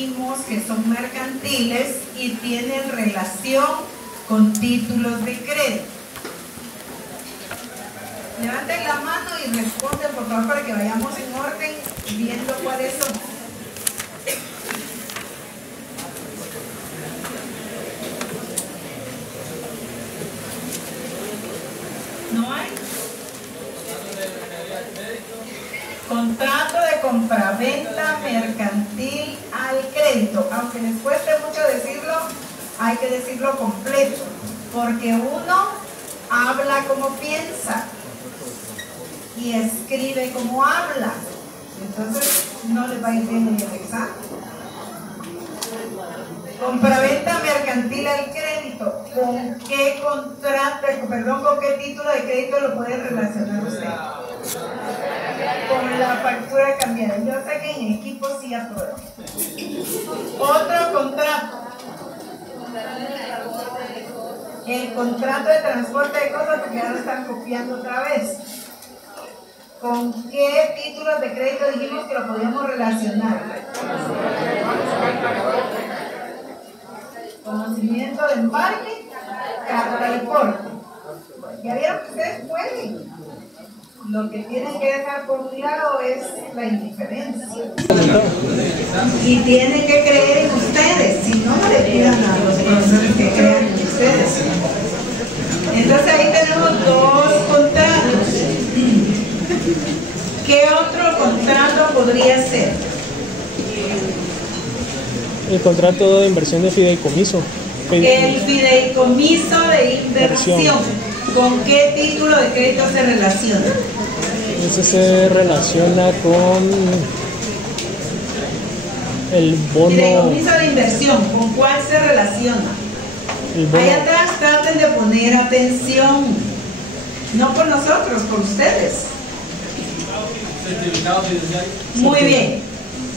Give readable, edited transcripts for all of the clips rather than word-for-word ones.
dijimos que son mercantiles y tienen relación con títulos de crédito? Levanten la mano y responden, por favor, para que vayamos en orden viendo cuáles son. ¿No hay? Contrato de compraventa mercantil al crédito. Aunque les cueste mucho decirlo, hay que decirlo completo, porque uno habla como piensa y escribe como habla. Entonces no les va a ir bien en el examen. Compraventa mercantil al crédito. ¿Con qué contrato, con qué título de crédito lo puede relacionar usted? Con la factura cambiada. Yo sé que en equipo sí apruebo. Otro contrato. El contrato de transporte de cosas, porque ya lo están copiando otra vez. ¿Con qué títulos de crédito dijimos que lo podíamos relacionar? Conocimiento de embarque, carga y porte. Ya vieron que ustedes pueden. Lo que tienen que dejar por un lado es la indiferencia. Y tienen que creer en ustedes. Si no, no le pidan a los profesores que crean en ustedes. Entonces ahí tenemos dos contratos. ¿Qué otro contrato podría ser? El contrato de inversión de fideicomiso. El fideicomiso de inversión. ¿Con qué título de crédito se relaciona? Ese se relaciona con el bono. Fideicomiso de inversión, ¿con cuál se relaciona? El bono. Ahí atrás traten de poner atención. No por nosotros, por ustedes. Certificado fiduciario. Muy bien,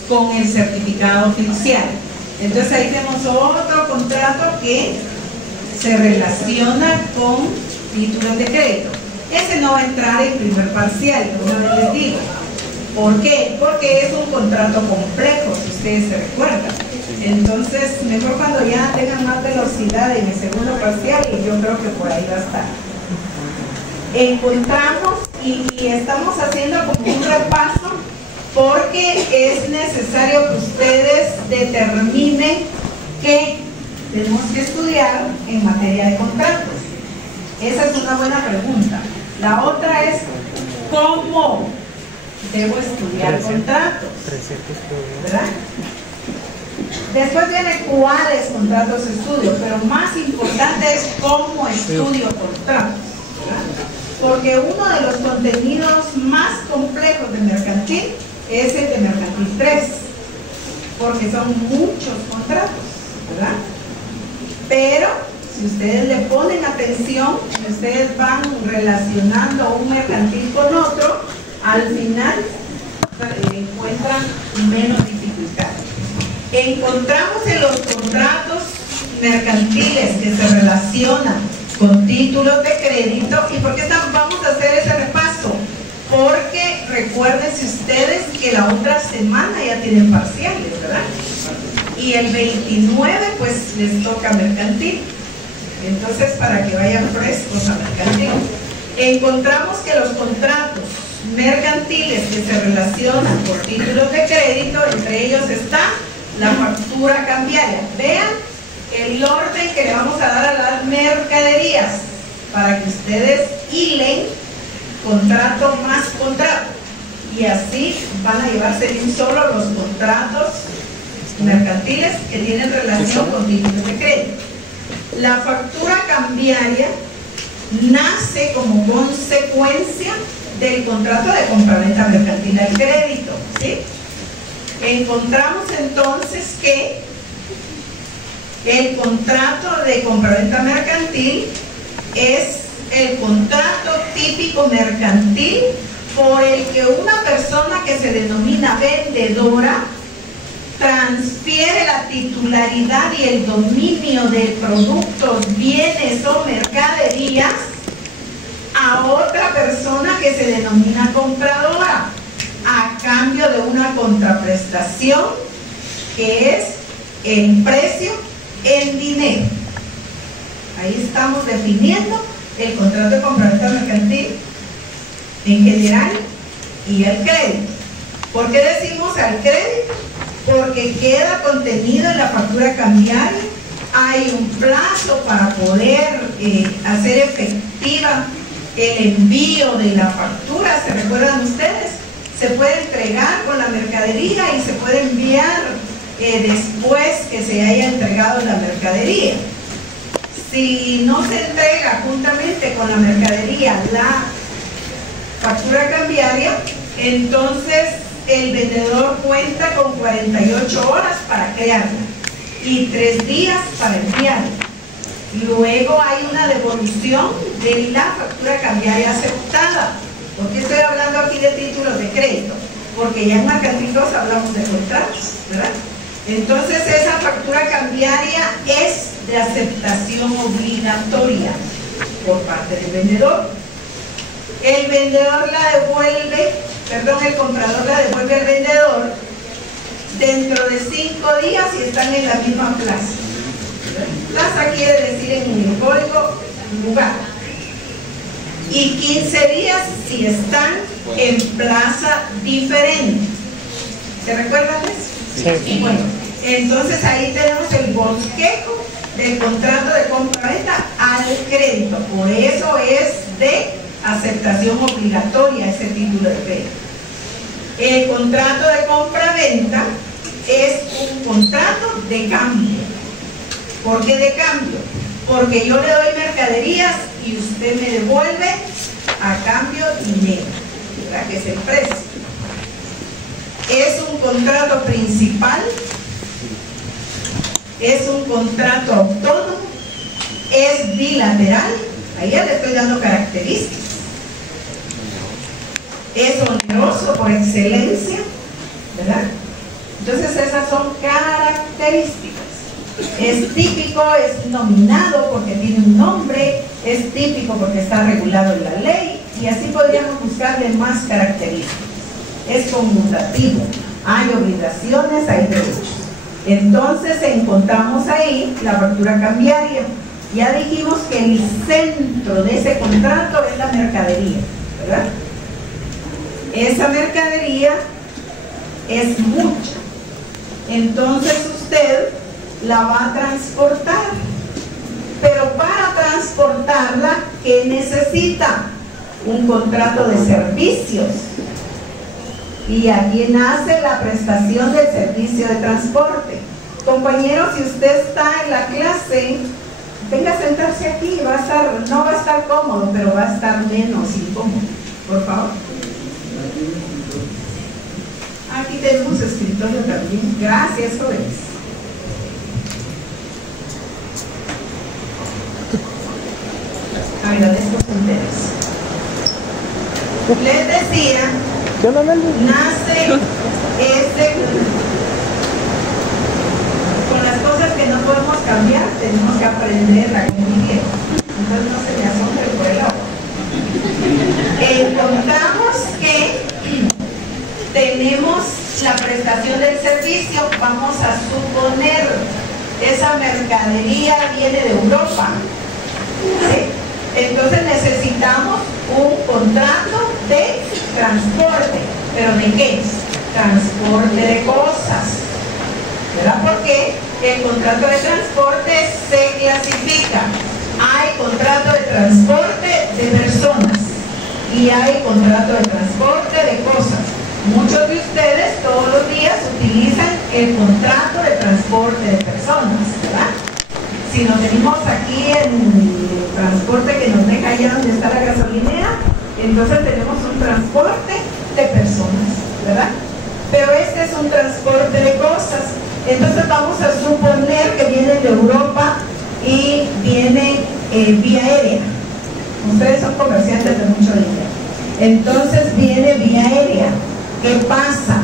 con el certificado fiduciario. Entonces ahí tenemos otro contrato que se relaciona con títulos de crédito. Ese no va a entrar en primer parcial, una vez les digo. ¿Por qué? Porque es un contrato complejo, si ustedes se recuerdan. Entonces, mejor cuando ya tengan más velocidad en el segundo parcial, y yo creo que por ahí va a estar. Encontramos y estamos haciendo como un repaso porque es necesario que ustedes determinen qué tenemos que estudiar en materia de contratos. Esa es una buena pregunta. La otra es cómo debo estudiar contratos, ¿verdad? Después viene cuáles contratos estudio, pero más importante es cómo estudio contratos, ¿verdad? Porque uno de los contenidos más complejos de mercantil es el de mercantil 3, porque son muchos contratos, ¿verdad? Pero si ustedes le ponen atención, si ustedes van relacionando un mercantil con otro, al final encuentran menos dificultad. Encontramos en los contratos mercantiles que se relacionan con títulos de crédito. ¿Y por qué vamos a hacer ese repaso? Porque recuérdense ustedes que la otra semana ya tienen parciales, ¿verdad? Y el 29 pues les toca mercantil. Entonces, para que vayan frescos a mercantil. Encontramos que los contratos mercantiles que se relacionan por títulos de crédito, entre ellos está la factura cambiaria. Vean el orden que le vamos a dar a las mercaderías para que ustedes hilen contrato más contrato y así van a llevarse de un solo los contratos mercantiles que tienen relación con títulos de crédito. La factura cambiaria nace como consecuencia del contrato de compraventa mercantil al crédito, ¿sí? Encontramos entonces que el contrato de compraventa mercantil es el contrato típico mercantil por el que una persona que se denomina vendedora transfiere la titularidad y el dominio de productos, bienes o mercaderías a otra persona que se denomina compradora a cambio de una contraprestación que es el precio en dinero. Ahí estamos definiendo el contrato de compraventa mercantil en general y el crédito. ¿Por qué decimos al crédito? Porque queda contenido en la factura cambiaria. Hay un plazo para poder hacer efectiva el envío de la factura. ¿Se recuerdan ustedes? Se puede entregar con la mercadería y se puede enviar después que se haya entregado la mercadería. Si no se entrega juntamente con la mercadería la factura cambiaria, entonces el vendedor cuenta con 48 horas para crearla y 3 días para enviarla. Luego hay una devolución de la factura cambiaria aceptada. ¿Por qué estoy hablando aquí de títulos de crédito? Porque ya en Mercantil 2 hablamos de contratos, ¿verdad? Entonces esa factura cambiaria es de aceptación obligatoria por parte del vendedor. El vendedor la devuelve, el comprador la devuelve al vendedor dentro de 5 días y están en la misma plaza. Plaza quiere decir en el código lugar. Y 15 días si están en plaza diferente. ¿Se recuerdan eso? Sí. Bueno, entonces ahí tenemos el bosquejo del contrato de compra-venta al crédito. Por eso es de aceptación obligatoria ese título de crédito. El contrato de compra-venta es un contrato de cambio. ¿Por qué de cambio? Porque yo le doy mercaderías y usted me devuelve a cambio dinero, ¿verdad? Que es el precio. Es un contrato principal, es un contrato autónomo, es bilateral, ahí ya le estoy dando características. Es oneroso por excelencia, ¿verdad? Entonces esas son características. Es típico, es nominado porque tiene un nombre, es típico porque está regulado en la ley, y así podríamos buscarle más características. Es conmutativo, hay obligaciones, hay derechos. Entonces encontramos ahí la factura cambiaria. Ya dijimos que el centro de ese contrato es la mercadería, ¿verdad? Esa mercadería es mucha. Entonces usted la va a transportar. Pero para transportarla, ¿qué necesita? Un contrato de servicios. Y aquí nace la prestación del servicio de transporte. Compañeros, si usted está en la clase, venga a sentarse aquí, no va a estar cómodo, pero va a estar menos incómodo. Por favor. Aquí tenemos escritorio también. Gracias, jóvenes. Agradezco su interés. Les decía, nace con las cosas que no podemos cambiar, tenemos que aprender a convivir. Entonces no se me asombre por el agua. Encontramos que tenemos la prestación del servicio. Vamos a suponer esa mercadería viene de Europa, ¿sí? Entonces necesitamos un contrato de transporte. ¿Pero de qué? Transporte de cosas, ¿verdad? Porque el contrato de transporte se clasifica. Hay contrato de transporte de personas y hay contrato de transporte de cosas. Muchos de ustedes todos los días utilizan el contrato de transporte de personas, ¿verdad? Si nos venimos aquí en el transporte que nos deja allá donde está la gasolinera, entonces tenemos un transporte de personas, ¿verdad? Pero este es un transporte de cosas. Entonces vamos a suponer que viene de Europa y viene vía aérea. Ustedes son comerciantes de mucho dinero. Entonces viene vía aérea. ¿Qué pasa?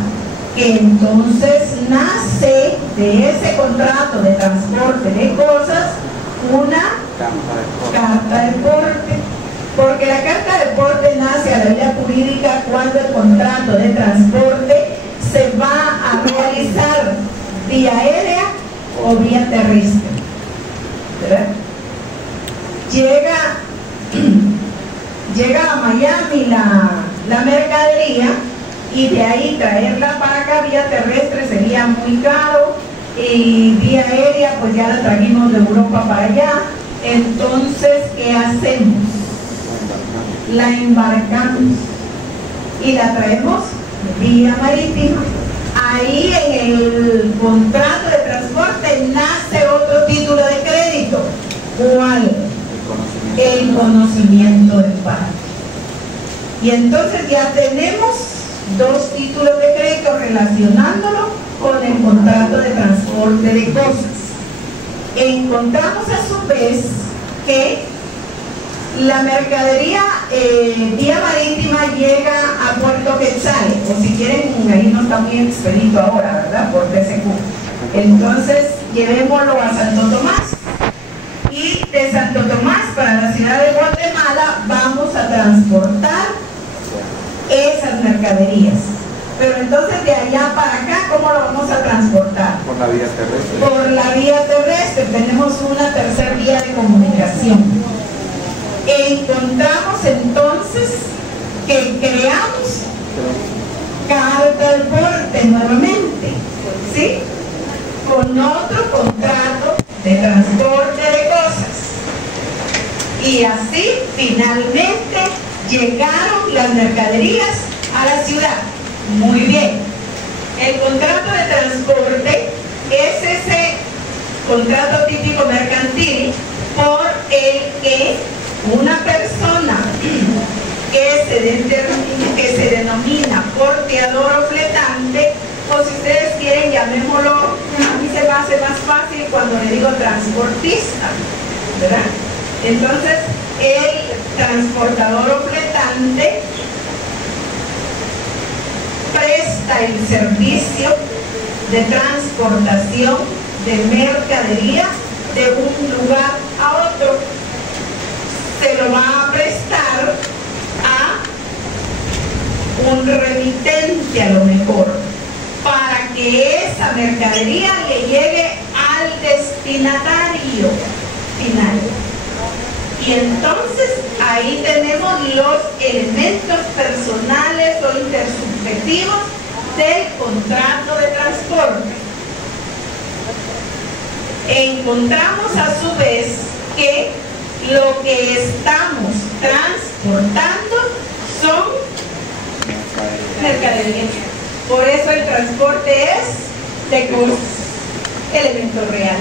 Que entonces nace de ese contrato de transporte de cosas una carta de porte. Porque la carta de porte nace a la vía jurídica cuando el contrato de transporte se va a realizar vía vía terrestre, ¿verdad? Llega a Miami la mercadería, y de ahí traerla para acá vía terrestre sería muy caro, y vía aérea pues ya la trajimos de Europa para allá. Entonces, ¿qué hacemos? La embarcamos y la traemos vía marítima. Ahí en el contrato de transporte nace otro título de crédito. ¿Cuál? El conocimiento del parte. Y entonces ya tenemos dos títulos de crédito relacionándolo con el contrato de transporte de cosas. Encontramos a su vez que la mercadería vía marítima llega a Puerto Quetzal, o si quieren, ahí no está muy expedito ahora, ¿verdad? Por TCQ. Entonces, llevémoslo a Santo Tomás. Y de Santo Tomás para la ciudad de Guatemala vamos a transportar esas mercaderías. Pero entonces de allá para acá, ¿cómo lo vamos a transportar? Por la vía terrestre. Por la vía terrestre. Tenemos una tercera vía de comunicación. Encontramos entonces que creamos carta de porte nuevamente, ¿sí? Con otro contrato de transporte de cosas. Y así finalmente llegaron las mercaderías a la ciudad. Muy bien. El contrato de transporte es ese contrato típico mercantil por el que una persona que se denomina porteador o fletante, o si ustedes quieren llamémoslo, a mí se me hace más fácil cuando le digo transportista, ¿verdad? Entonces el transportador o fletante presta el servicio de transportación de mercadería de un lugar a otro. Se lo va a prestar a un remitente a lo mejor, para que esa mercadería le llegue al destinatario final. Y entonces ahí tenemos los elementos personales o intersubjetivos del contrato de transporte. Encontramos a su vez que lo que estamos transportando son mercaderías. Por eso el transporte es de cosas, elemento real.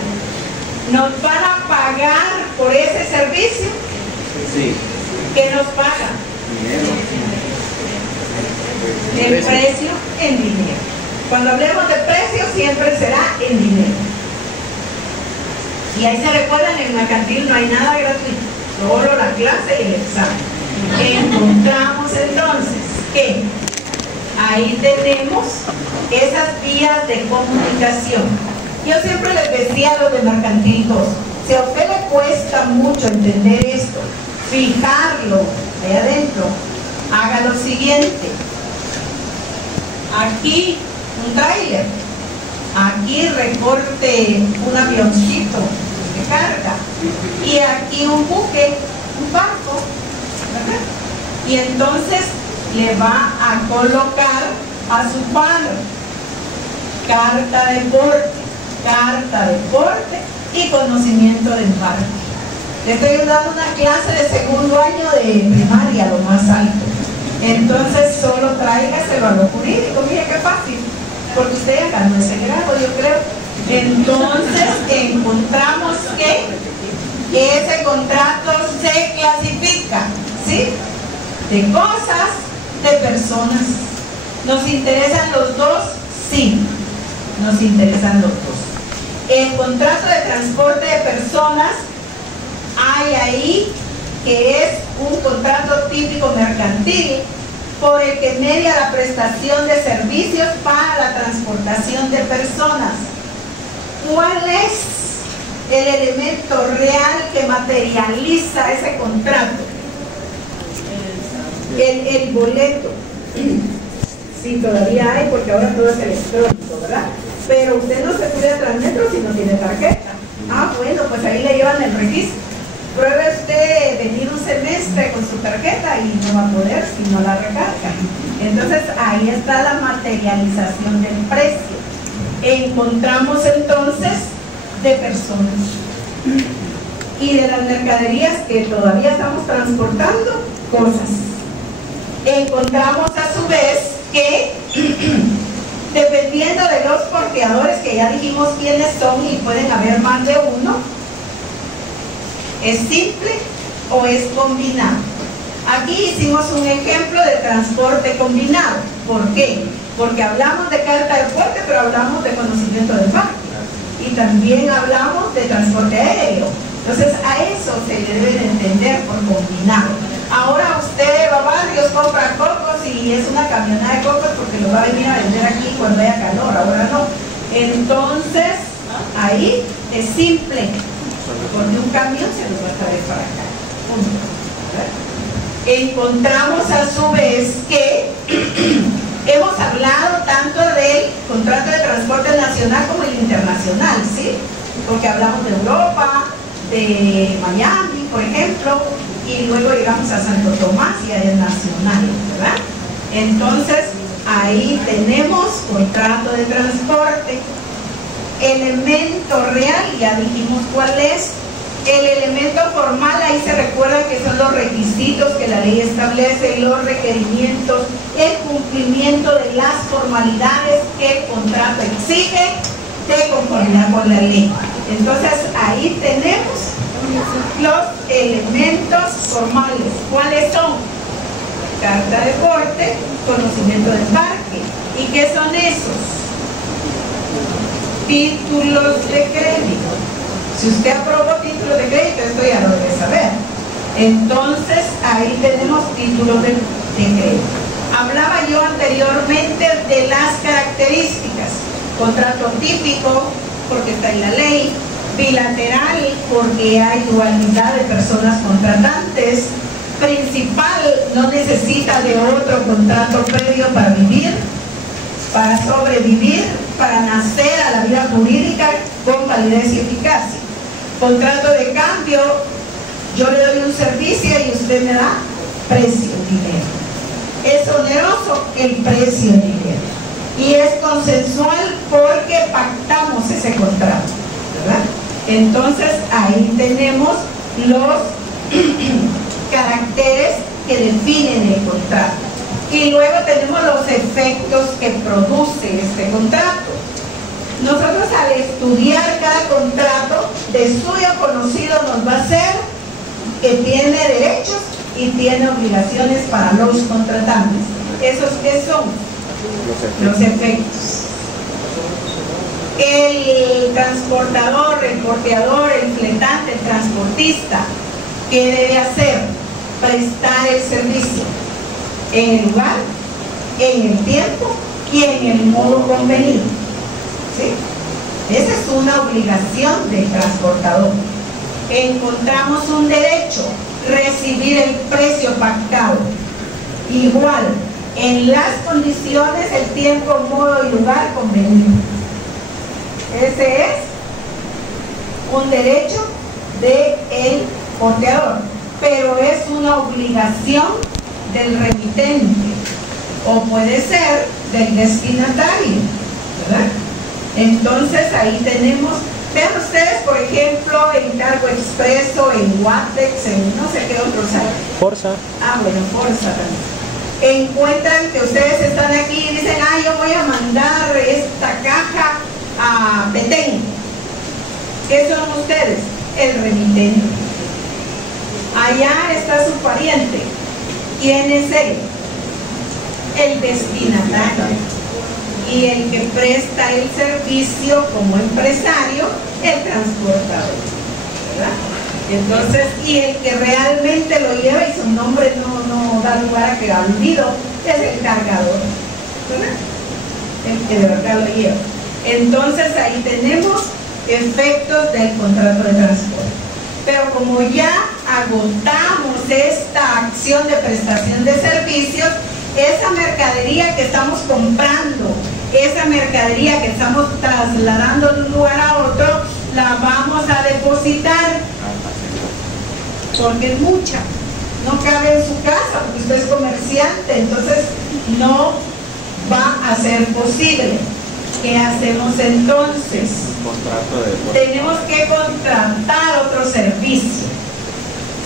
¿Nos van a pagar por ese servicio? Sí. ¿Qué nos pagan? Dinero. El precio en dinero. Cuando hablemos de precio siempre será en dinero. Y ahí se recuerdan, en el mercantil no hay nada gratuito, solo la clase y el examen. Encontramos entonces que ahí tenemos esas vías de comunicación. Yo siempre les decía a los de mercantil 2, si a usted le cuesta mucho entender esto, fijarlo ahí adentro, haga lo siguiente. Aquí un tráiler, aquí recorte un avioncito de carga, y aquí un buque, un barco, ¿verdad? Y entonces le va a colocar a su par carta de porte y conocimiento del barco. Le estoy dando una clase de segundo año de primaria, lo más alto. Entonces solo tráigaselo a lo jurídico. Mire qué fácil, porque usted ya ganó ese grado, yo creo. Entonces encontramos que ese contrato se clasifica, ¿sí? De cosas, de personas. ¿Nos interesan los dos? Sí, nos interesan los dos. El contrato de transporte de personas, hay ahí que es un contrato típico mercantil por el que media la prestación de servicios para la transportación de personas. ¿Cuál es el elemento real que materializa ese contrato? El boleto. Sí, todavía hay, porque ahora todo es electrónico, ¿verdad? pero usted no se sube a Transmetro si no tiene tarjeta. Ah, bueno, pues ahí le llevan el registro. Pruebe usted venir un semestre con su tarjeta y no va a poder si no la recarga. Entonces ahí está la materialización del precio. Encontramos entonces de personas y de las mercaderías que todavía estamos transportando cosas. Encontramos a su vez que dependiendo de los porteadores, que ya dijimos quiénes son y pueden haber más de uno, ¿es simple o es combinado? Aquí hicimos un ejemplo de transporte combinado. ¿Por qué? Porque hablamos de carta de porte, pero hablamos de conocimiento del barco. Y también hablamos de transporte aéreo. Entonces a eso se le debe de entender por combinado. Ahora usted va a Barrios, compra cocos y es una camioneta de cocos porque lo va a venir a vender aquí cuando haya calor, ahora no. Entonces ahí es simple, porque un camión se los va a traer para acá. Encontramos a su vez que hemos hablado tanto del contrato de transporte nacional como el internacional, ¿sí? Porque hablamos de Europa, de Miami, por ejemplo, y luego llegamos a Santo Tomás y a el nacional, ¿verdad? Entonces, ahí tenemos contrato de transporte. Elemento real, ya dijimos cuál es. El elemento formal, ahí se recuerda que son los requisitos que la ley establece, los requerimientos, el cumplimiento de las formalidades que el contrato exige de conformidad con la ley. Entonces ahí tenemos los elementos formales. ¿Cuáles son? Carta de porte, conocimiento del parque. ¿Y qué son esos? Títulos de crédito. Si usted aprobó títulos de crédito, esto ya lo debe saber. Entonces ahí tenemos títulos de crédito. Hablaba yo anteriormente de las características. Contrato típico, porque está en la ley. Bilateral, porque hay dualidad de personas contratantes. Principal, no necesita de otro contrato previo para vivir, para sobrevivir, para nacer a la vida jurídica con validez y eficacia. Contrato de cambio, yo le doy un servicio y usted me da precio, dinero. Es oneroso el precio, dinero. Y es consensual porque pactamos ese contrato, ¿verdad? Entonces ahí tenemos los caracteres que definen el contrato. Y luego tenemos los efectos que produce este contrato. Nosotros al estudiar cada contrato, de suyo conocido nos va a ser que tiene derechos y tiene obligaciones para los contratantes. ¿Esos qué son? Los efectos. El transportador, el porteador, el fletante, el transportista, ¿qué debe hacer? Prestar el servicio en el lugar, en el tiempo y en el modo convenido. ¿Sí? Esa es una obligación del transportador. Encontramos un derecho, recibir el precio pactado. Igual, en las condiciones, el tiempo, modo y lugar convenido. Ese es un derecho del porteador, pero es una obligación del remitente o puede ser del destinatario, ¿verdad? Entonces ahí tenemos, vean ustedes por ejemplo en Cargo Expreso, en Watex, en no sé qué otros hay. Forza. Ah, bueno, Forza también. Encuentran que ustedes están aquí y dicen, ah, yo voy a mandar esta caja a Petén. ¿Qué son ustedes? El remitente. Allá está su pariente. ¿Quién es él? El destinatario. Y el que presta el servicio como empresario, el transportador, ¿verdad? Entonces, y el que realmente lo lleva, y su nombre no da lugar a que lo olvido, es el cargador, ¿verdad? El que de verdad lo lleva. Entonces ahí tenemos efectos del contrato de transporte. Pero como ya agotamos esta acción de prestación de servicios, esa mercadería que estamos comprando esa mercadería que estamos trasladando de un lugar a otro, la vamos a depositar, porque es mucha, no cabe en su casa, porque usted es comerciante, entonces no va a ser posible. ¿Qué hacemos entonces? Contrato de Tenemos que contratar otro servicio,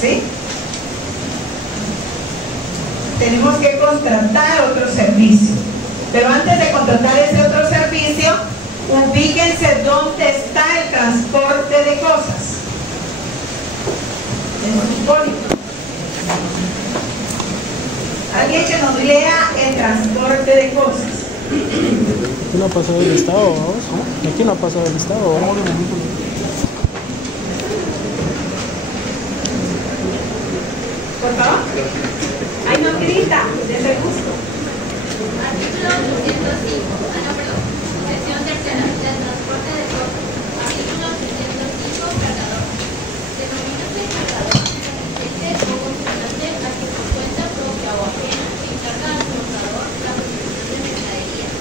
¿sí? Tenemos que contratar otro servicio. Pero antes de contratar ese otro servicio, ubíquense dónde está el transporte de cosas. Tenemos un código. Alguien que nos lea el transporte de cosas. Aquí no ha pasado el listado, vamos. Aquí no ha pasado el listado, vamos. Por favor. Ay, no grita, denle gusto. Artículo 805. Sección tercera. Del transporte de cosas. Artículo 805. Cargador. Denomínase cargador. Este o contribuyente a que por cuenta propia o ajena encarga al portador la distribución de mercaderías.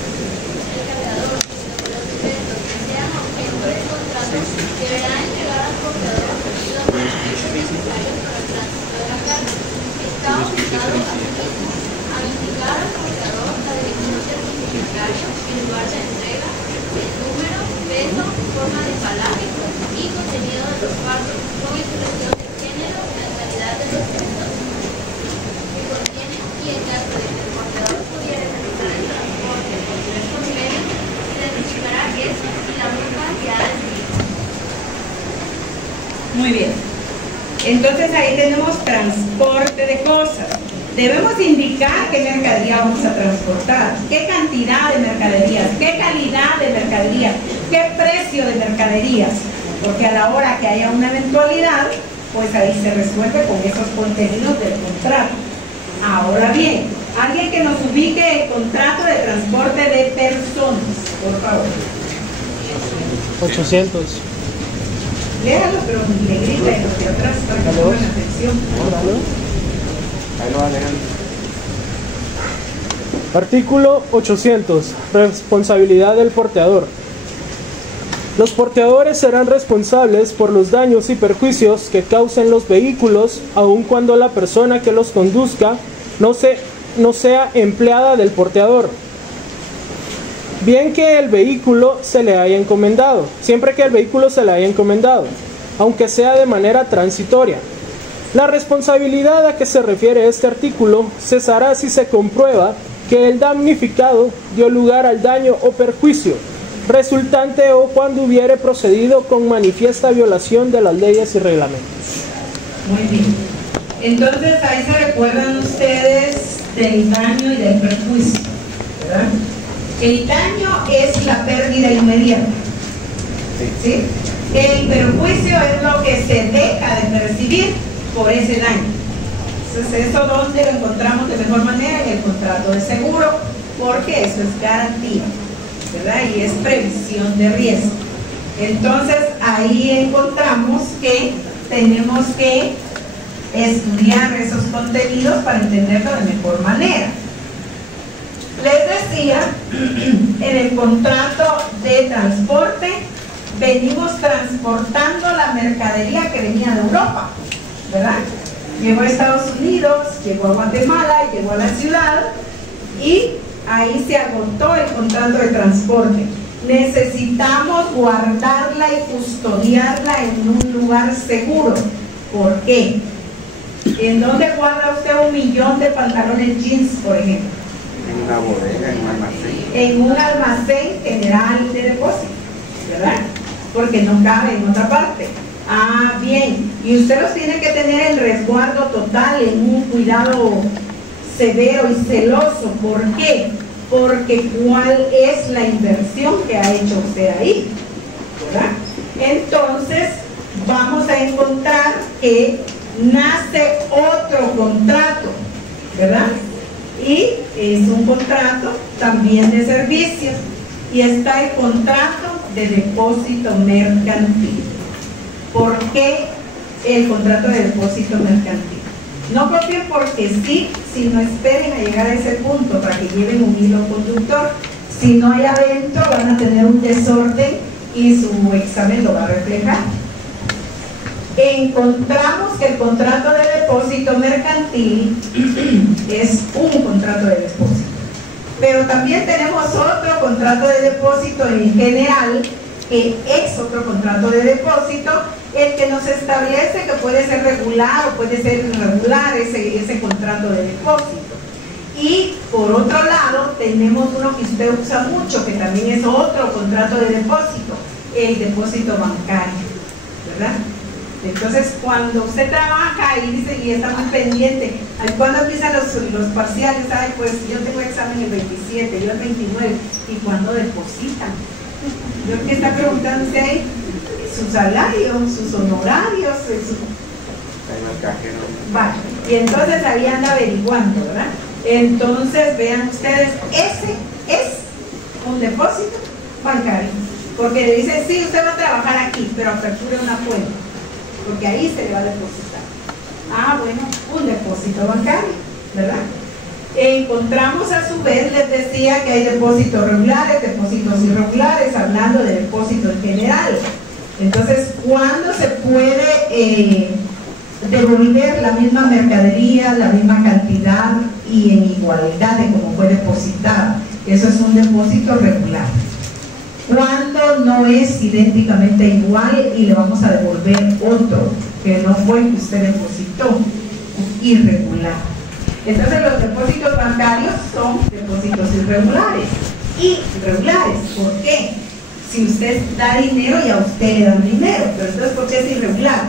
El cargador y los sujetos que sean objeto del contrato deberá entregar al portador los servicios necesarios para el tránsito de la carga. Está obligado a sí mismo a indicar al portador la dirección del beneficiario, el lugar de entrega, el número, peso, forma de embalaje y contenido de los fardos, con expresión del género y la calidad de los productos que contienen, y en caso de que el portador pudiera realizar el transporte por diversos medios, se identificará eso y la misma cantidad de servicio. Muy bien. Entonces ahí tenemos transporte de cosas. Debemos indicar qué mercadería vamos a transportar, qué cantidad de mercaderías, qué calidad de mercaderías, qué precio de mercaderías, porque a la hora que haya una eventualidad, pues ahí se resuelve con esos contenidos del contrato. Ahora bien, alguien que nos ubique el contrato de transporte de personas, por favor. 800. Léalo, pero le grita en los de atrás para que pongan atención. Ahí lo va a leer. Artículo 800. Responsabilidad del porteador. Los porteadores serán responsables por los daños y perjuicios que causen los vehículos, aun cuando la persona que los conduzca no sea empleada del porteador. Bien que el vehículo se le haya encomendado, siempre que el vehículo se le haya encomendado, aunque sea de manera transitoria. La responsabilidad a que se refiere este artículo cesará si se comprueba que el damnificado dio lugar al daño o perjuicio resultante o cuando hubiere procedido con manifiesta violación de las leyes y reglamentos. Muy bien. Entonces ahí se recuerdan ustedes del daño y del perjuicio, ¿verdad? El daño es la pérdida inmediata, ¿sí? El perjuicio es lo que se deja de percibir por ese daño. Entonces, ¿eso dónde lo encontramos de mejor manera? En el contrato de seguro, porque eso es garantía, ¿verdad? Y es previsión de riesgo. Entonces, ahí encontramos que tenemos que estudiar esos contenidos para entenderlo de mejor manera. Les decía, en el contrato de transporte venimos transportando la mercadería que venía de Europa, ¿verdad? Llegó a Estados Unidos, llegó a Guatemala, llegó a la ciudad y ahí se agotó el contrato de transporte. Necesitamos guardarla y custodiarla en un lugar seguro. ¿Por qué? ¿En dónde guarda usted 1 millón de pantalones jeans, por ejemplo? En una bodega, en un almacén. En un almacén general de depósito, ¿verdad? Porque no cabe en otra parte. Ah, bien. Y usted los tiene que tener en resguardo total, en un cuidado severo y celoso. ¿Por qué? Porque ¿cuál es la inversión que ha hecho usted ahí? ¿Verdad? Entonces, vamos a encontrar que nace otro contrato, ¿verdad? Y es un contrato también de servicios. Y está el contrato de depósito mercantil. ¿Por qué el contrato de depósito mercantil? No copien porque sí, sino esperen a llegar a ese punto para que lleven un hilo conductor. Si no hay evento, van a tener un desorden y su examen lo va a reflejar. Encontramos que el contrato de depósito mercantil es un contrato de depósito, pero también tenemos otro contrato de depósito en general, que es otro contrato de depósito, el que nos establece que puede ser regular o puede ser irregular ese contrato de depósito. Y por otro lado tenemos uno que usted usa mucho, que también es otro contrato de depósito, el depósito bancario, ¿verdad? Entonces, cuando usted trabaja y dice, y está muy pendiente, ¿cuándo empiezan los parciales? Ay, pues yo tengo examen el 27, yo el 29, ¿y cuándo depositan? Yo que está preguntándose ahí, su salario, sus honorarios, Vale, y entonces ahí anda averiguando, ¿verdad? Entonces, vean ustedes, ese es un depósito bancario, porque le dicen, sí, usted va a trabajar aquí, pero aperture una cuenta, porque ahí se le va a depositar. Ah, bueno, un depósito bancario, ¿verdad? Encontramos a su vez, les decía que hay depósitos regulares, depósitos irregulares, hablando de depósito en general. Entonces, ¿cuándo se puede devolver la misma mercadería, la misma cantidad y en igualdad de cómo fue depositada? Eso es un depósito regular. Cuando no es idénticamente igual y le vamos a devolver otro que no fue el que usted depositó, irregular. Entonces los depósitos bancarios son depósitos irregulares. Irregulares, ¿por qué? Si usted da dinero y a usted le dan dinero, pero entonces ¿por qué es irregular?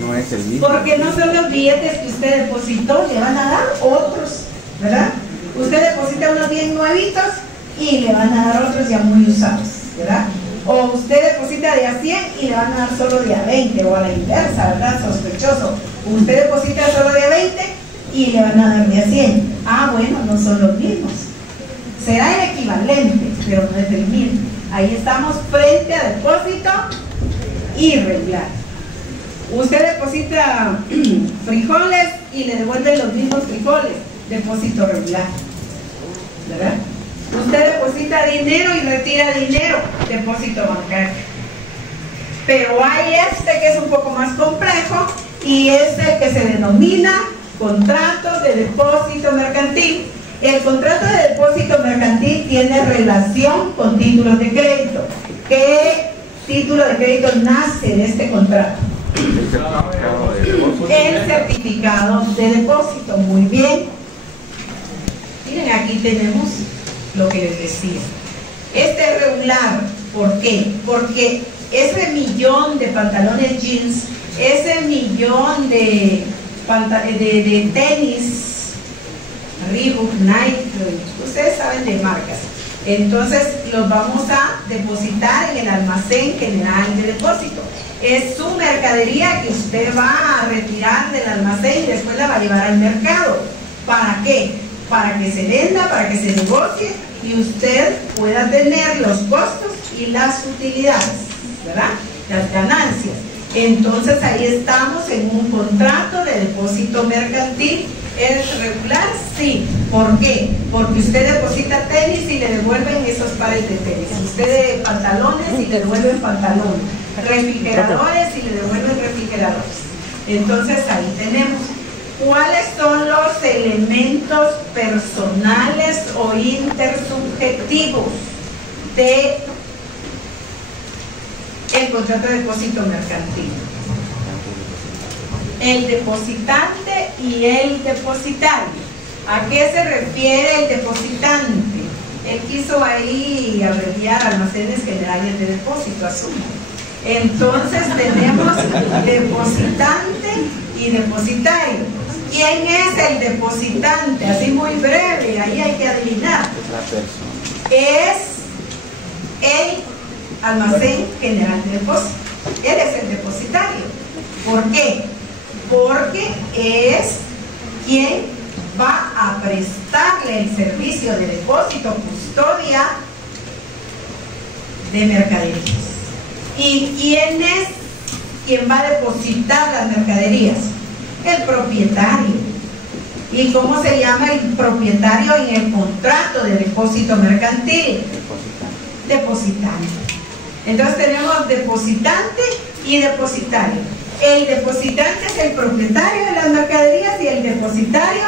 No es el mismo. Porque no son los billetes que usted depositó, le van a dar otros, ¿verdad? Usted deposita unos bien nuevitos y le van a dar otros ya muy usados, ¿verdad? O usted deposita de a 100 y le van a dar solo de a 20, o a la inversa, ¿verdad? Sospechoso. Usted deposita solo de a 20 y le van a dar de a 100. Ah, bueno, no son los mismos. Será el equivalente, pero no es el mismo. Ahí estamos frente a depósito irregular. Usted deposita frijoles y le devuelven los mismos frijoles, depósito regular, ¿verdad? Usted deposita dinero y retira dinero, depósito bancario. Pero hay que es un poco más complejo y es el que se denomina contrato de depósito mercantil. El contrato de depósito mercantil tiene relación con títulos de crédito. ¿Qué título de crédito nace de este contrato? El certificado de depósito. Muy bien. Miren, aquí tenemos lo que les decía. Este es regular. ¿Por qué? Porque ese millón de pantalones jeans, ese millón de tenis Reebok, Nike, ustedes saben de marcas, entonces los vamos a depositar en el almacén general de depósito. Es su mercadería que usted va a retirar del almacén y después la va a llevar al mercado. ¿Para qué? Para que se venda, para que se negocie y usted pueda tener los costos y las utilidades, ¿verdad? Las ganancias. Entonces ahí estamos en un contrato de depósito mercantil. ¿Es regular? Sí. ¿Por qué? Porque usted deposita tenis y le devuelven esos pares de tenis. Usted pantalones y le devuelven pantalones. Refrigeradores y le devuelven refrigeradores. Entonces ahí tenemos. ¿Cuáles son los elementos personales o intersubjetivos de el contrato de depósito mercantil? El depositante y el depositario. ¿A qué se refiere el depositante? Él quiso ahí abreviar almacenes generales de depósito, asumo. Entonces tenemos depositante y depositario. ¿Quién es el depositante? Así muy breve, ahí hay que adivinar. Es el almacén general de depósito. Él es el depositario. ¿Por qué? Porque es quien va a prestarle el servicio de depósito, custodia de mercaderías. ¿Y quién es quien va a depositar las mercaderías? El propietario. ¿Y cómo se llama el propietario en el contrato de depósito mercantil? depositante. Entonces tenemos depositante y depositario. El depositante es el propietario de las mercaderías y el depositario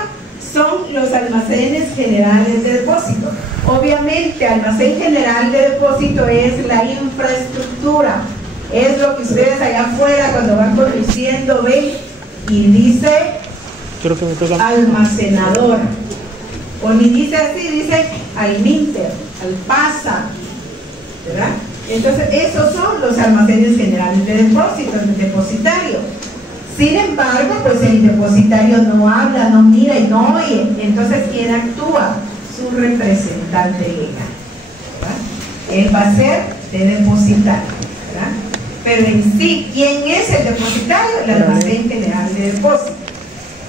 son los almacenes generales de depósito. Obviamente, almacén general de depósito es la infraestructura, es lo que ustedes allá afuera cuando van conduciendo ven y dice Creo que me toca. almacenador, o ni dice así, dice alminter, alpasa, ¿verdad? Entonces esos son los almacenes generales de depósito, el depositario. Sin embargo, pues el depositario no habla, no mira y no oye. Entonces, ¿quién actúa? Su representante legal, ¿verdad? Él va a ser de depositario, ¿verdad? Pero en sí, ¿quién es el depositario? El almacén general de depósito.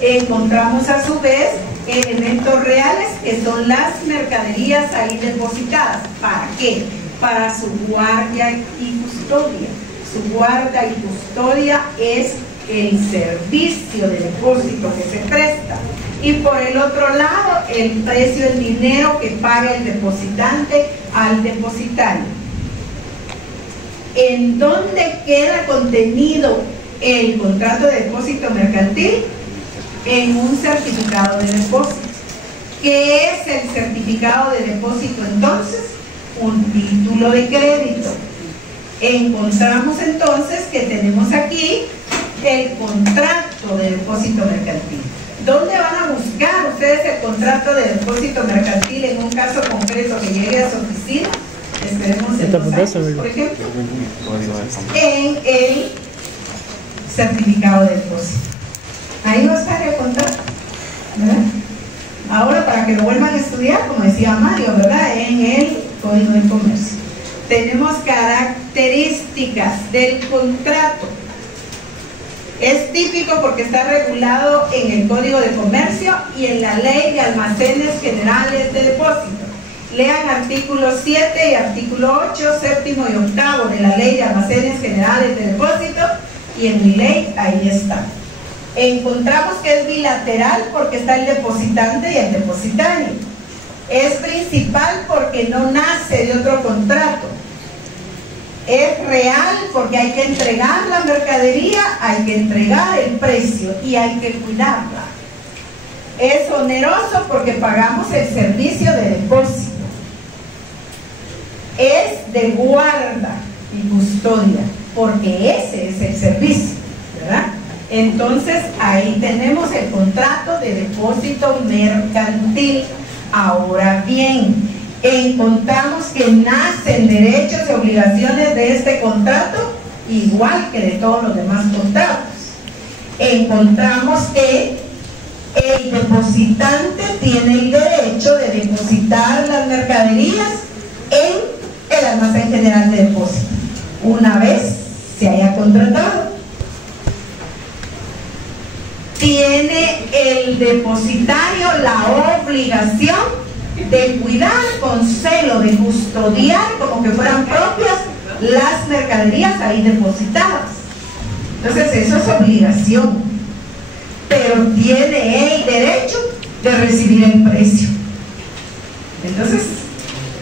Encontramos a su vez elementos reales que son las mercaderías ahí depositadas. ¿Para qué? Para su guardia y custodia. Su guarda y custodia es el servicio de depósito que se presta. Y por el otro lado, el precio en dinero que paga el depositante al depositario. ¿En dónde queda contenido el contrato de depósito mercantil? En un certificado de depósito. ¿Qué es el certificado de depósito entonces? Un título de crédito. Encontramos entonces que tenemos aquí el contrato de depósito mercantil. ¿Dónde van a buscar ustedes el contrato de depósito mercantil en un caso concreto que llegue a su oficina? Esperemos en 2 años, por ejemplo. En el certificado de depósito. Ahí va a estar el contrato, ¿verdad? Ahora, para que lo vuelvan a estudiar, como decía Mario, ¿verdad? En el Código de Comercio. Tenemos características del contrato. Es típico porque está regulado en el Código de Comercio y en la Ley de Almacenes Generales de Depósito. Lean artículo 7 y artículo 8, séptimo y octavo de la Ley de Almacenes Generales de Depósito, y en mi ley ahí está. Encontramos que es bilateral porque está el depositante y el depositario. Es principal porque no nace de otro contrato. Es real porque hay que entregar la mercadería, hay que entregar el precio y hay que cuidarla. Es oneroso porque pagamos el servicio de depósito. Es de guarda y custodia porque ese es el servicio, ¿verdad? Entonces ahí tenemos el contrato de depósito mercantil. Ahora bien, encontramos que nacen derechos y obligaciones de este contrato igual que de todos los demás contratos. Encontramos que el depositante tiene el derecho de depositar las mercaderías en el almacén general de depósito una vez se haya contratado. Tiene el depositario la obligación de cuidar con celo, de custodiar como que fueran propias las mercaderías ahí depositadas. Entonces eso es obligación, pero tiene el derecho de recibir el precio. Entonces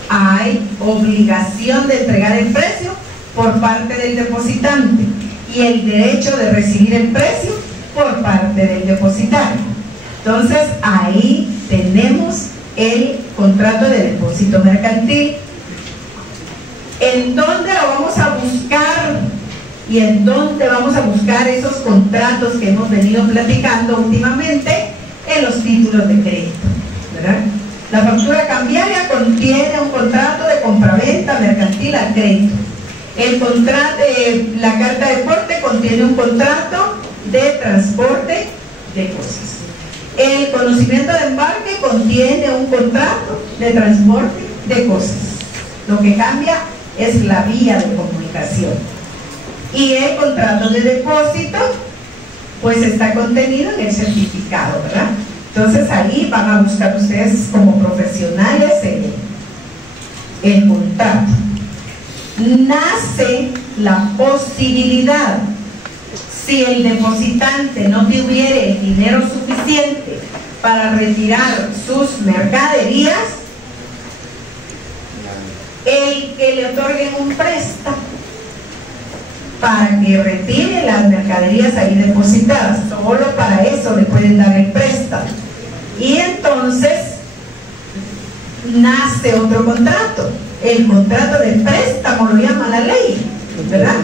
hay obligación de entregar el precio por parte del depositante y el derecho de recibir el precio por parte del depositario. Entonces ahí tenemos el contrato de depósito mercantil. ¿En dónde lo vamos a buscar? ¿Y en dónde vamos a buscar esos contratos que hemos venido platicando últimamente? En los títulos de crédito, ¿verdad? La factura cambiaria contiene un contrato de compraventa mercantil al crédito. La carta de porte contiene un contrato de transporte de cosas. El conocimiento de embarque contiene un contrato de transporte de cosas. Lo que cambia es la vía de comunicación. Y el contrato de depósito, pues está contenido en el certificado, ¿verdad? Entonces ahí van a buscar ustedes como profesionales el contrato. Nace la posibilidad, si el depositante no tuviera el dinero suficiente para retirar sus mercaderías, el que le otorguen un préstamo para que retire las mercaderías ahí depositadas. Solo para eso le pueden dar el préstamo. Y entonces nace otro contrato. El contrato de préstamo lo llama la ley, ¿verdad?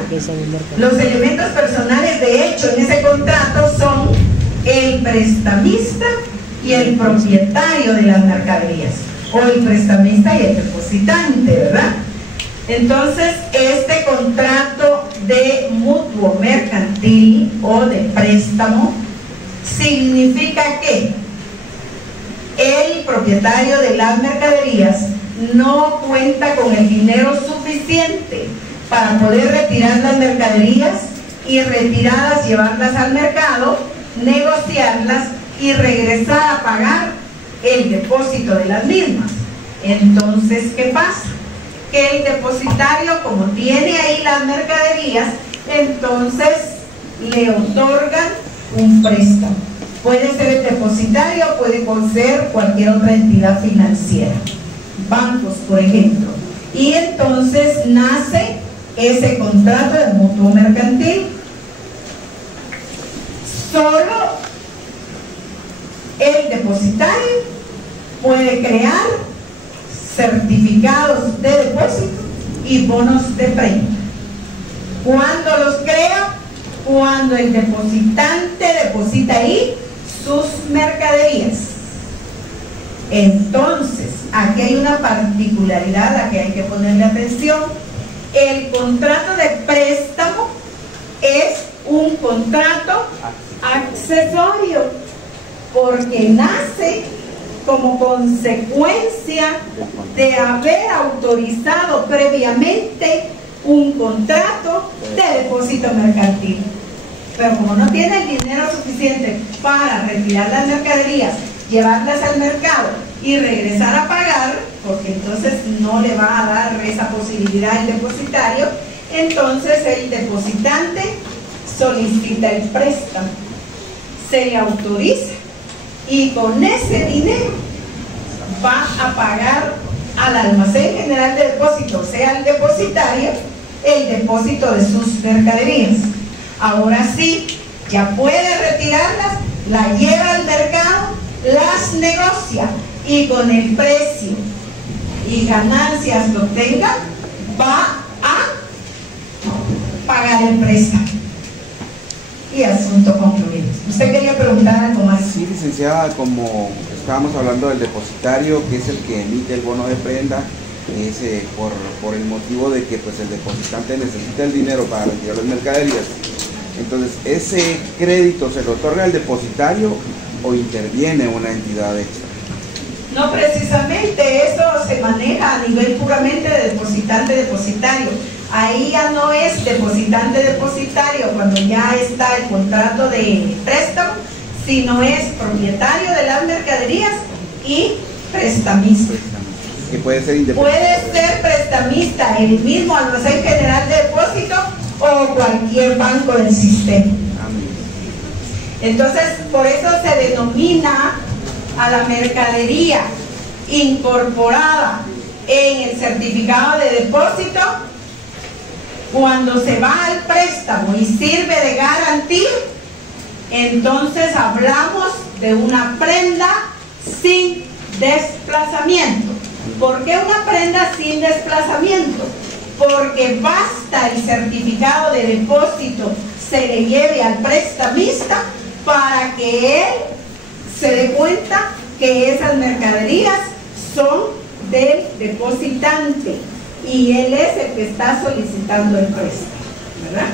Los elementos personales de hecho en ese contrato son el prestamista y el propietario de las mercaderías, o el prestamista y el depositante, ¿verdad? Entonces, este contrato de mutuo mercantil o de préstamo significa que el propietario de las mercaderías no cuenta con el dinero suficiente para poder retirar las mercaderías y retiradas llevarlas al mercado, negociarlas y regresar a pagar el depósito de las mismas. Entonces, ¿qué pasa? Que el depositario, como tiene ahí las mercaderías, entonces le otorgan un préstamo. Puede ser el depositario, puede ser cualquier otra entidad financiera, bancos por ejemplo, y entonces nace ese contrato de mutuo mercantil. Solo el depositario puede crear certificados de depósito y bonos de prenda. ¿Cuándo los crea? Cuando el depositante deposita ahí sus mercaderías. Entonces, aquí hay una particularidad a que hay que ponerle atención. El contrato de préstamo es un contrato accesorio, porque nace como consecuencia de haber autorizado previamente un contrato de depósito mercantil. Pero como no tiene el dinero suficiente para retirar las mercaderías, llevarlas al mercado y regresar a pagar, porque entonces no le va a dar esa posibilidad al depositario, entonces el depositante solicita el préstamo, se le autoriza y con ese dinero va a pagar al almacén general de depósito, o sea, al depositario, el depósito de sus mercaderías. Ahora sí, ya puede retirarlas, la lleva al mercado, las negocia y con el precio y ganancias que obtenga va a pagar el préstamo. Y asunto concluido. ¿Usted quería preguntar algo más? Sí, licenciada, como estábamos hablando del depositario, que es el que emite el bono de prenda, es por el motivo de que pues el depositante necesita el dinero para retirar las mercaderías. Entonces, ¿ese crédito se lo otorga al depositario o interviene una entidad extra? No, precisamente eso se maneja a nivel puramente de depositante-depositario. Ahí ya no es depositante-depositario cuando ya está el contrato de préstamo, sino es propietario de las mercaderías y prestamista. Que puede ser independiente. Puede ser prestamista el mismo almacén general de depósito o cualquier banco del sistema. Entonces, por eso se denomina a la mercadería incorporada en el certificado de depósito cuando se va al préstamo y sirve de garantía. Entonces hablamos de una prenda sin desplazamiento. ¿Por qué una prenda sin desplazamiento? Porque basta el certificado de depósito se le lleve al prestamista para que él se dé cuenta que esas mercaderías son del depositante y él es el que está solicitando el préstamo, ¿verdad?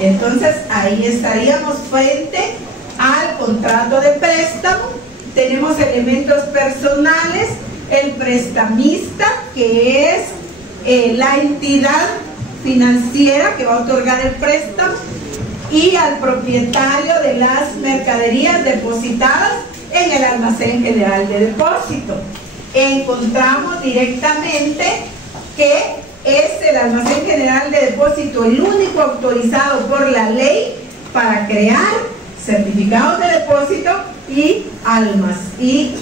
Entonces ahí estaríamos frente al contrato de préstamo. Tenemos elementos personales, el prestamista, que es la entidad financiera que va a otorgar el préstamo, y al propietario de las mercaderías depositadas en el almacén general de depósito. Encontramos directamente que es el almacén general de depósito el único autorizado por la ley para crear certificados de depósito y almas y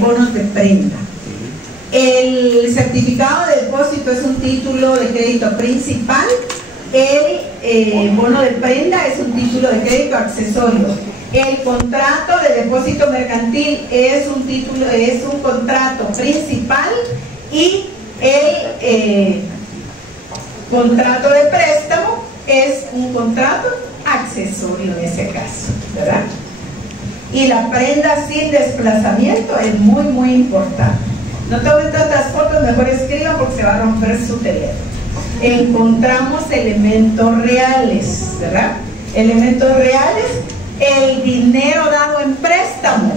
bonos de prenda. El certificado de depósito es un título de crédito principal. El bono de prenda es un título de crédito accesorio. El contrato de depósito mercantil es un contrato principal, y el contrato de préstamo es un contrato accesorio en ese caso, ¿verdad? Y la prenda sin desplazamiento es muy, muy importante. No tomen tantas fotos, mejor escriban porque se va a romper su teléfono. Encontramos elementos reales, ¿verdad? Elementos reales, el dinero dado en préstamo.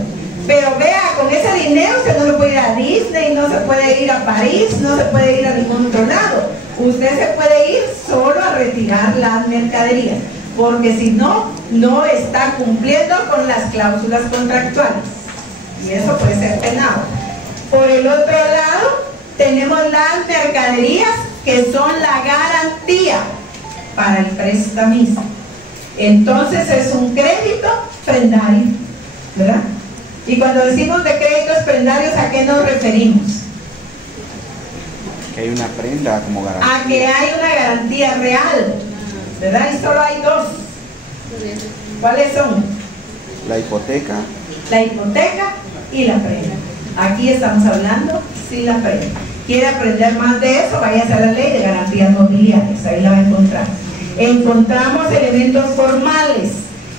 Pero vea, con ese dinero usted no se puede ir a Disney, no se puede ir a París, no se puede ir a ningún otro lado. Usted se puede ir solo a retirar las mercaderías, porque si no, no está cumpliendo con las cláusulas contractuales. Y eso puede ser penado. Por el otro lado, tenemos las mercaderías que son la garantía para el prestamista. Entonces es un crédito prendario, ¿verdad? Y cuando decimos de créditos prendarios, ¿a qué nos referimos? Que hay una prenda como garantía. A que hay una garantía real, ¿verdad? Y solo hay dos. ¿Cuáles son? La hipoteca. La hipoteca y la prenda. Aquí estamos hablando sin la prenda. ¿Quiere aprender más de eso? Váyase a la ley de garantías mobiliarias, ahí la va a encontrar. Encontramos elementos formales.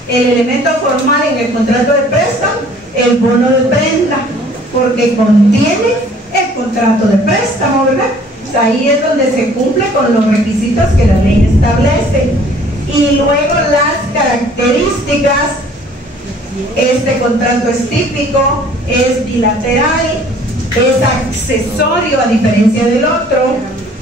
El elemento formal en el contrato de préstamo, el bono de prenda, porque contiene el contrato de préstamo, ¿verdad? Pues ahí es donde se cumple con los requisitos que la ley establece. Y luego las características: este contrato es típico, es bilateral, es accesorio a diferencia del otro,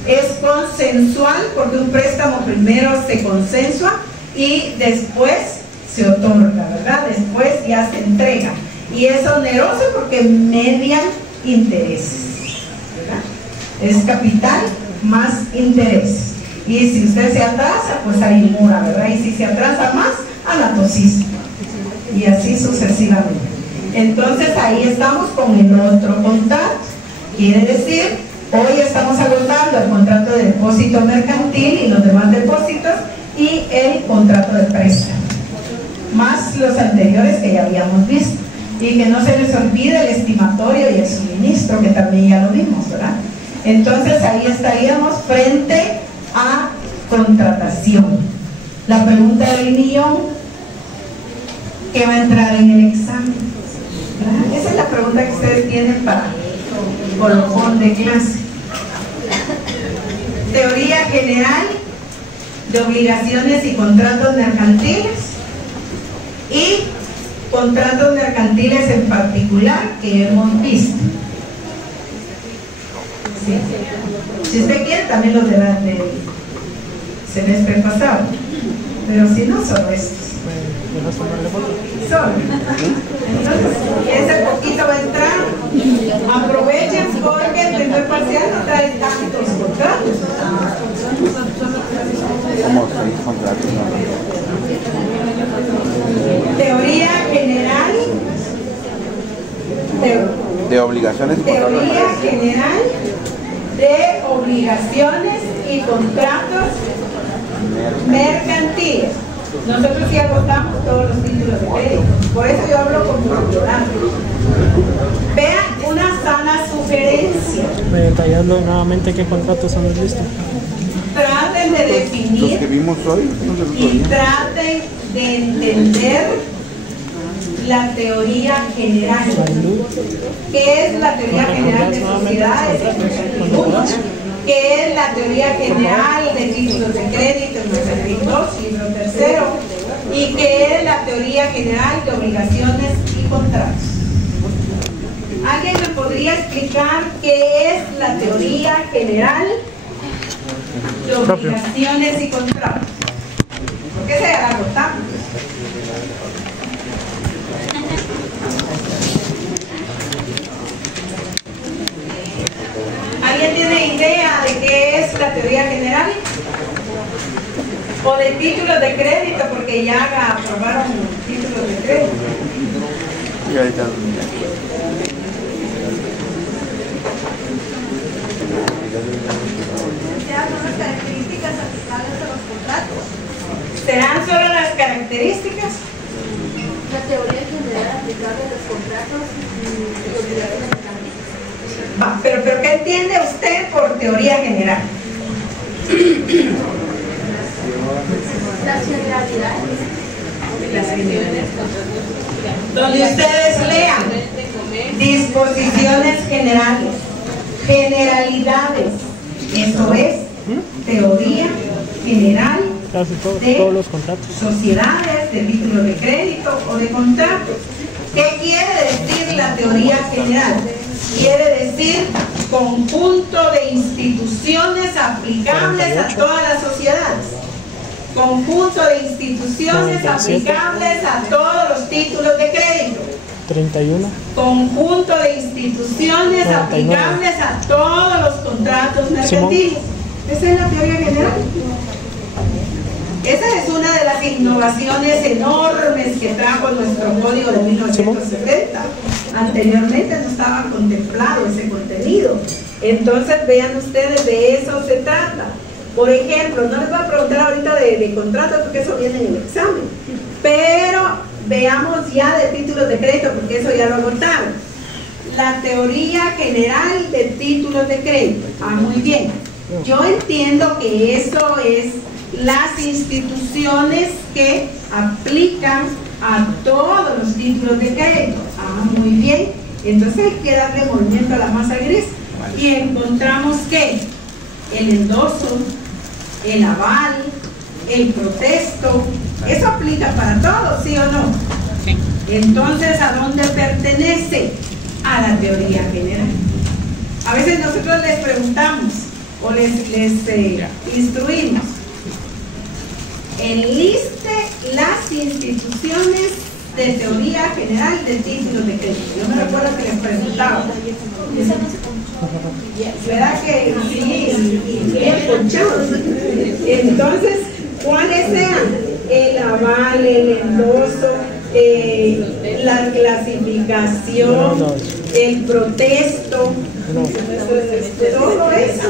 es consensual, porque un préstamo primero se consensua y después se otorga, ¿verdad? Después ya se entrega. Y es oneroso porque median intereses, ¿verdad? Es capital más intereses. Y si usted se atrasa, pues ahí mora, ¿verdad? Y si se atrasa más, anatocismo. Y así sucesivamente. Entonces ahí estamos con el otro contrato. Quiere decir, hoy estamos agotando el contrato de depósito mercantil y los demás depósitos y el contrato de préstamo, más los anteriores que ya habíamos visto. Y que no se les olvide el estimatorio y el suministro, que también ya lo vimos, ¿verdad? Entonces ahí estaríamos frente a contratación. La pregunta del millón, ¿qué va a entrar en el examen? ¿Verdad? Esa es la pregunta que ustedes tienen para colofón de clase. Teoría general de obligaciones y contratos mercantiles, y contratos mercantiles en particular que hemos visto. ¿Sí? Si usted quiere, también los del semestre pasado, pero si no, solo estos. Solo. Entonces, ese poquito va a entrar. Aprovechen porque el primer parcial no trae tantos contratos. Como 6 contratos. Teoría general De obligaciones y contratos. teoría general de obligaciones y contratos mercantiles. Nosotros sí agotamos todos los títulos de crédito, por eso yo hablo con propiedad. Vean una sana sugerencia. Detallando nuevamente qué contratos son los listos. Traten de Los definir que vimos hoy. y traten de entender la teoría general. ¿Qué es la teoría general de sociedades? ¿Qué es la teoría general de títulos de crédito en 92, libro tercero? ¿Y qué es la teoría general de obligaciones y contratos? ¿Alguien me podría explicar qué es la teoría general de obligaciones y contratos? ¿Por qué se agotamos? ¿Alguien tiene idea de qué es la teoría general? O de títulos de crédito, porque ya aprobaron títulos de crédito. Y ahorita pero ¿qué entiende usted por teoría general? Las generalidades. Donde ustedes lean disposiciones generales, generalidades, eso es teoría general Casi de todos los contratos. sociedades, de títulos de crédito o de contratos. ¿Qué quiere decir la teoría general? Quiere decir conjunto de instituciones aplicables a todas las sociedades. Conjunto de instituciones 47. aplicables a todos los títulos de crédito. 31. Conjunto de instituciones 99. aplicables a todos los contratos mercantiles. Esa es la teoría general. Esa es una de las innovaciones enormes que trajo nuestro código de 1970. Anteriormente no estaba contemplado ese contenido. Entonces vean ustedes, de eso se trata. Por ejemplo, no les voy a preguntar ahorita de contratos porque eso viene en el examen, pero veamos ya de títulos de crédito porque eso ya lo agotaron. La teoría general de títulos de crédito. Muy bien. Yo entiendo que eso es las instituciones que aplican a todos los títulos de crédito. Muy bien. Entonces hay que darle movimiento a la masa gris. Y encontramos que el endoso, el aval, el protesto, eso aplica para todos, ¿sí o no? Sí. Entonces, ¿a dónde pertenece? A la teoría general. A veces nosotros les preguntamos o les instruimos. Enliste las instituciones de teoría general de títulos de crédito. Yo me recuerdo que les preguntaba. ¿Verdad que sí? Bien ponchados. Entonces, ¿cuáles eran? El aval, el endoso, la clasificación, el protesto, todo eso,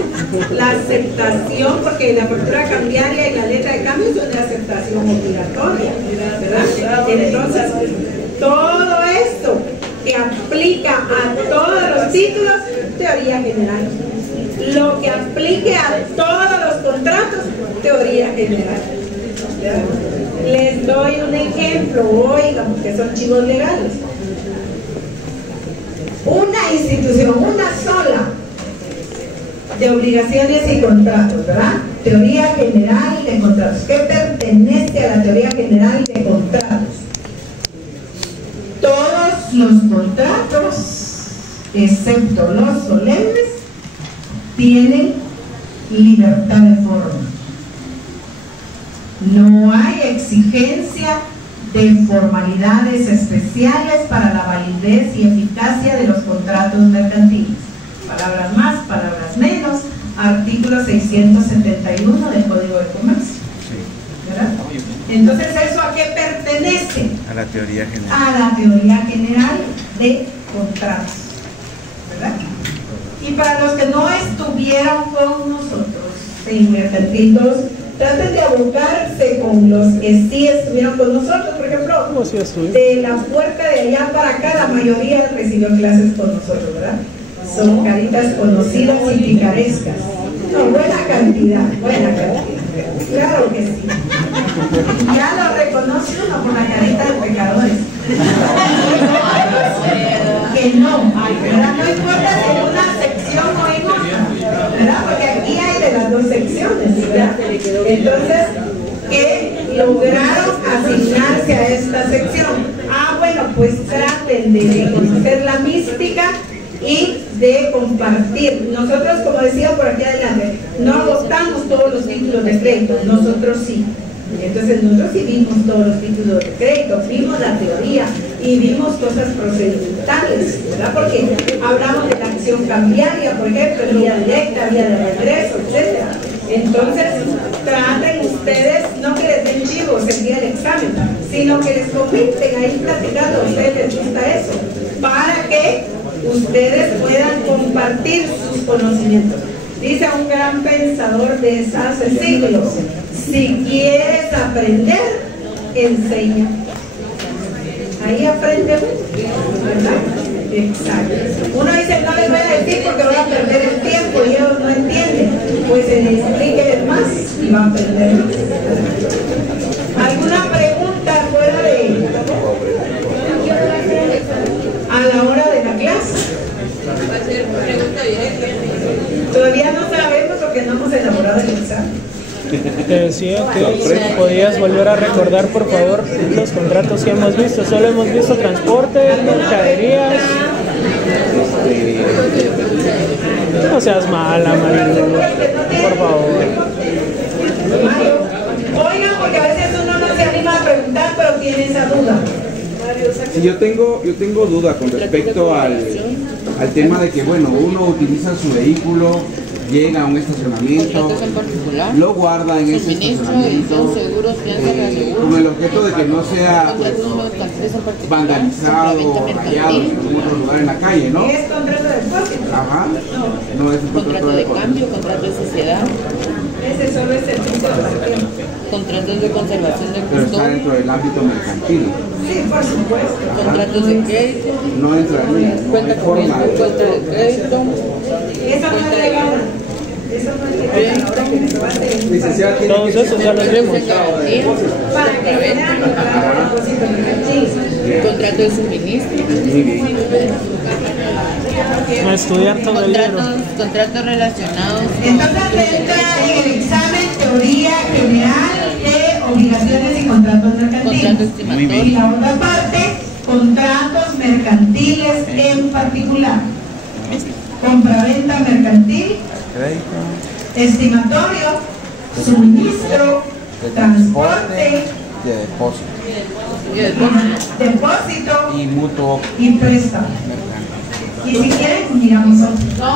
la aceptación, porque la apertura cambiaria y la letra de cambio son de aceptación obligatoria, ¿verdad? Entonces, todo esto que aplica a todos los títulos, teoría general. Lo que aplique a todos los contratos, teoría general. Les doy un ejemplo, oigan, porque son chivos legales. Una institución, una sola, de obligaciones y contratos, ¿verdad? Teoría general de contratos. ¿Qué pertenece a la teoría general de contratos? Todos los contratos, excepto los solemnes, tienen libertad de forma. No hay exigencia de formalidades especiales para la validez y eficacia de los contratos mercantiles. Palabras más, palabras menos, artículo 671 del Código de Comercio. ¿Verdad? Entonces, ¿eso a qué pertenece? A la teoría general. A la teoría general de contratos. ¿Verdad? Y para los que no estuvieron con nosotros en Mercantil 2, traten de abocarse con los que sí estuvieron con nosotros. Por ejemplo, de la puerta de allá para acá, la mayoría recibió clases con nosotros, ¿verdad? Son caritas conocidas y picarescas. No, buena cantidad, buena cantidad. Claro que sí. Ya lo reconoce uno por la carita de pecadores. Que no, ¿verdad? No importa si en una sección o en otra, ¿verdad? Porque aquí hay de las dos secciones, ¿verdad? Entonces, ¿qué lograron asignarse a esta sección? Bueno, pues traten de conocer la mística y de compartir. Nosotros, como decía por aquí adelante, no agotamos todos los títulos de crédito, nosotros sí. Entonces nosotros sí vimos todos los títulos de crédito, vimos la teoría y vimos cosas procedimentales, ¿verdad? Porque hablamos de la acción cambiaria, por ejemplo, vía directa, vía de regreso, etc. Entonces, traten ustedes, no que les den chivos el día del examen, sino que les comenten ahí platicando, a ustedes les gusta eso, para que ustedes puedan compartir sus conocimientos. Dice un gran pensador de hace siglos: si quieres aprender, enseña. Ahí aprende uno, ¿verdad? Exacto. Uno dice, no les voy a decir porque voy a perder el tiempo y ellos no entienden. Pues se les explique más y van a perder más. ¿Alguna pregunta fuera de a la hora de la clase? Todavía no sabemos porque no hemos elaborado el examen. Te decía que podías volver a recordar, por favor, los contratos que hemos visto. Solo hemos visto transporte, mercaderías. No seas mala, Marilu, por favor. Oigan, porque a veces uno no se anima a preguntar, pero tiene esa duda. Sí, yo tengo duda con respecto al tema de que, bueno, uno utiliza su vehículo, llega a un estacionamiento, lo guarda en ese estacionamiento, con el objeto de que no sea pues, vandalizado o rayado en algún otro lugar en la calle, ¿no? ¿Es contrato de depósito? Ajá, no es un Contrato de cambio, contrato de sociedad, Ese solo es el punto de partida. contratos de conservación de pero está custodia, dentro del ámbito mercantil, Sí, por supuesto. contratos de crédito, no entra en no cuenta hay forma corriente, cuenta de crédito, Eso no es legal. Eso no es legal ahora que les va a hacer. Licenciada, tiene Todos esos ya los vimos. garantía, Para que vean contrato de depósito mercantil. contrato de suministro, muy bien. A estudiar todo el libro. contratos relacionados Entonces entra en el examen teoría general de obligaciones y contratos mercantiles. contrato Y estimatorio, la otra parte, contratos mercantiles en particular. Compraventa mercantil, estimatorio, suministro, transporte, De depósito y el depósito y mutuo y préstamo. mercantil. Y si quieren, miramos otro.